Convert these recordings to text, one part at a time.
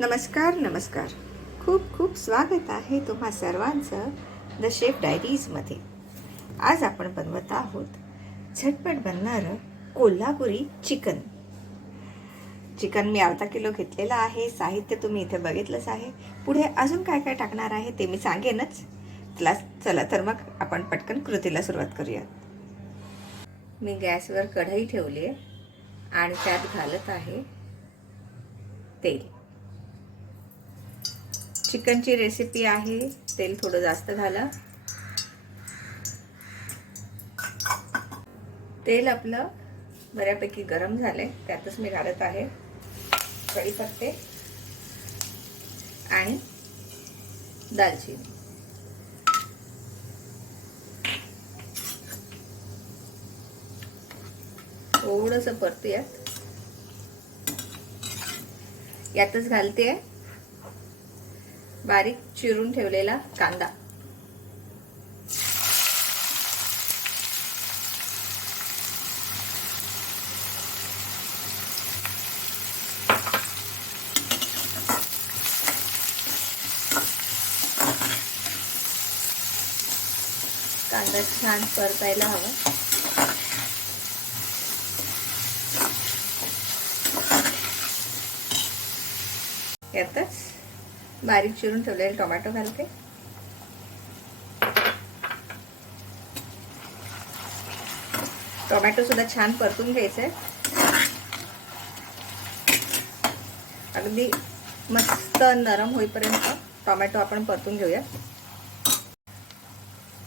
नमस्कार नमस्कार. खूप खूप स्वागत आहे तुम्हा सर्वांचं द शेफ डायरीजमध्ये आज आपण बनवत आहोत झटपट बनणारं कोल्हापुरी चिकन. चिकन मी अर्धा किलो घेतलेलं आहे साहित्य तुम्ही इथे बघितलंच आहे. पुढे अजून काय काय टाकणार आहे ते मी सांगेनच. चला चला तर मग आपण पटकन कृतीला सुरुवात करूया मी गॅसवर कढई ठेवली आहे आणि त्यात घालत आहे तेल. चिकनची रेसिपी आहे. तेल थोडं जास्त घाला. तेल आपलं बऱ्यापैकी गरम झालंय. त्यातच मी घालत आहे. कढीपत्ते आणि दालचिनी. थोडंसं परतूयात. यातच घालते आहे बारीक चिरून ठेवलेला कांदा. कांदा छान परतायला हवा. यातच बारीक चिरून ठेवलेले टोमॅटो घालते. टोमॅटो सुद्धा छान परतून घ्यायचे. अगदी मस्त नरम होईपर्यंत टोमॅटो आपण परतून घेऊया.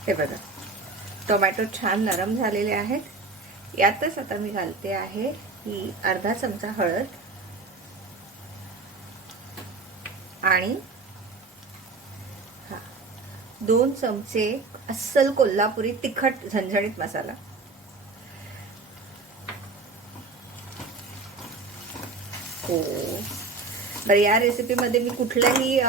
हे बघा टोमॅटो छान नरम झालेले आहेत. यातच आता मी घालते आहे ही अर्धा चमचा हळद. आणि हा दोन चमचे अस्सल कोल्हापुरी तिखट झणझणीत मसाला. हो. बरं या रेसिपीमध्ये मी कुठलाही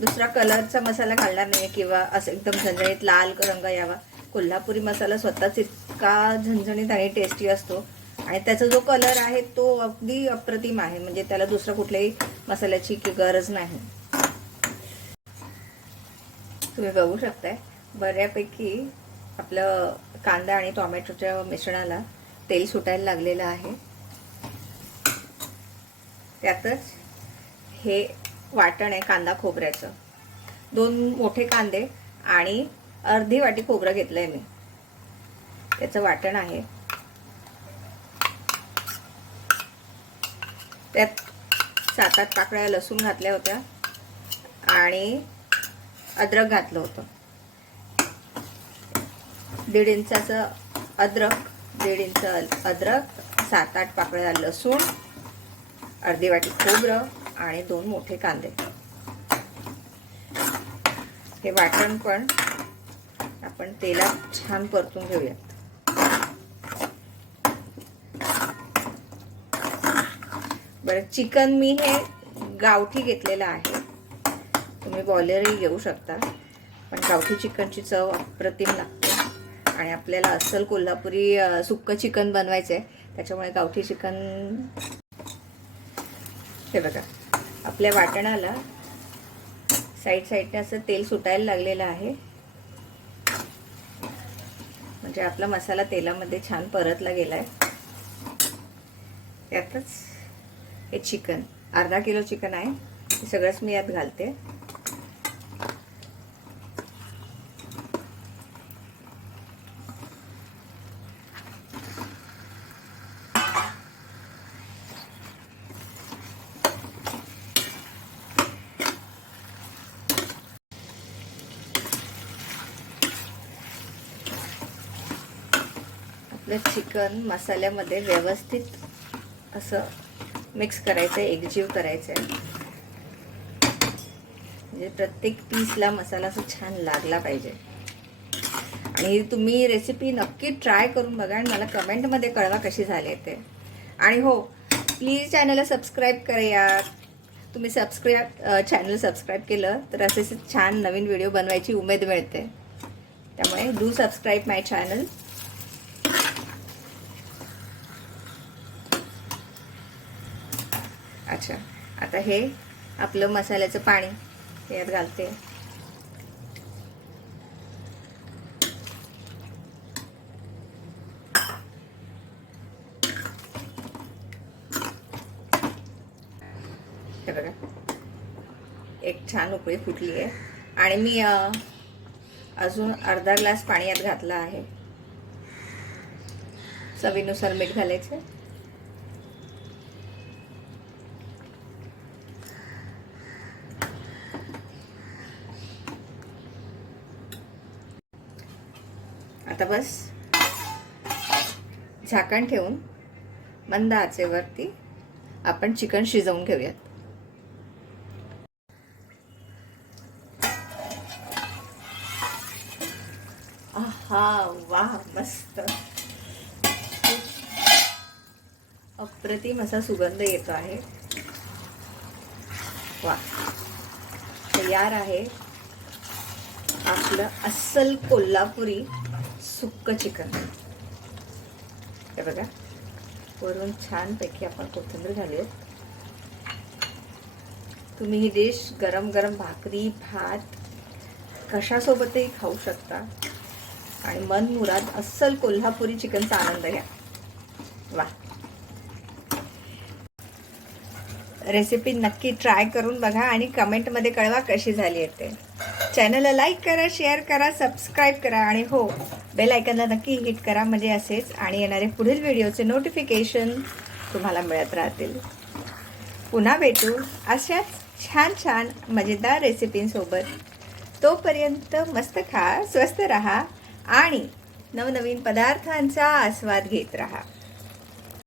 दुसरा कलरचा मसाला घालणार नाही किंवा असं एकदम झणझणीत लाल रंग यावा. कोल्हापुरी मसाला स्वतःच इतका झणझणीत आणि टेस्टी असतो. आणि त्याचा जो कलर आहे तो अगदी अप्रतिम आहे. म्हणजे त्याला दुसरा कुठल्याही मसाल्याची गरज नाही. तुम्ही बघू शकताय बऱ्यापैकी आपलं कांदा आणि टोमॅटोच्या मिश्रणाला तेल सुटायला लागलेलं आहे. त्यातच हे वाटण आहे कांदा खोबऱ्याचं. दोन मोठे कांदे आणि अर्धी वाटी खोबरं घेतलं आहे मी. त्याचं वाटण आहे. त्यात सात आठ पाकळ्या लसूण घातल्या होत्या. आणि अद्रक घातलं होतं. दीड इंचाचं अद्रक दीड इंच अद्रक सात आठ पाकळ्या लसूण अर्धी वाटी खोबरं आणि दोन मोठे कांदे. हे वाटण पण आपण तेलात छान परतून घेऊया. बरं चिकन मी हे गावठी घेतलेलं आहे. तुम्ही बॉयलरही घेऊ शकता पण गावठी चिकनची चव अप्रतिम लागते. आणि आपल्याला अस्सल कोल्हापुरी सुक्क चिकन बनवायचं आहे त्याच्यामुळे गावठी चिकन हे बघा आपल्या वाटणाला साईड साईडने असं तेल सुटायला लागलेलं आहे. म्हणजे आपला मसाला तेलामध्ये छान परतला गेला आहे त्यातच हे चिकन. अर्धा किलो चिकन आहे. हे सगळंच मी यात घालते. आपलं चिकन मसाल्यामध्ये व्यवस्थित असं मिक्स करायचं आहे एकजीव करायचं आहे म्हणजे प्रत्येक पीसला मसाला असं छान लागला पाहिजे. आणि तुम्ही रेसिपी नक्की ट्राय करून बघा आणि मला कमेंटमध्ये कळवा कशी झाली ते. आणि हो प्लीज चॅनलला सबस्क्राईब करूया तुम्ही सबस्क्राईब चॅनल सबस्क्राईब केलं तर असे छान नवीन व्हिडिओ बनवायची उमेद मिळते. त्यामुळे डू सबस्क्राईब माय चॅनल अच्छा. आता हे आपलं मसाल्याचं पाणी यात घालते. हे बघा. एक छान उकळी फुटली आहे. आणि मी अजून अर्धा ग्लास पाणी यात घातलं आहे. चवीनुसार मीठ घालायचं. बस. झाकण ठेवून मंद आचेवरती आपण चिकन शिजवून घेऊयात. हा वा मस्त. अप्रतिम असा सुगंध येतो आहे. वा. तयार आहे आपलं अस्सल कोल्हापुरी सुक्क चिकन. हे बघा वरून छानपैकी आपण कोथिंबीर घालूयात. तुम्ही ही डिश गरम गरम भाकरी भात कशासोबतही खाऊ शकता. आणि मन मुराद अस्सल कोल्हापुरी चिकनचा आनंद घ्या. वा. रेसिपी नक्की ट्राय करून बघा आणि कमेंटमध्ये कळवा कशी झाली आहे ते. चॅनलला लाईक करा शेअर करा सबस्क्राईब करा आणि हो बेल आयकनला नक्की हिट करा म्हणजे असेच आणि येणारे पुढील व्हिडिओचे नोटिफिकेशन तुम्हाला मिळत राहतील. पुन्हा भेटू अशाच छान छान मजेदार रेसिपींसोबत तोपर्यंत मस्त खा स्वस्त रहा आणि नवनवीन पदार्थांचा आस्वाद घेत राहा.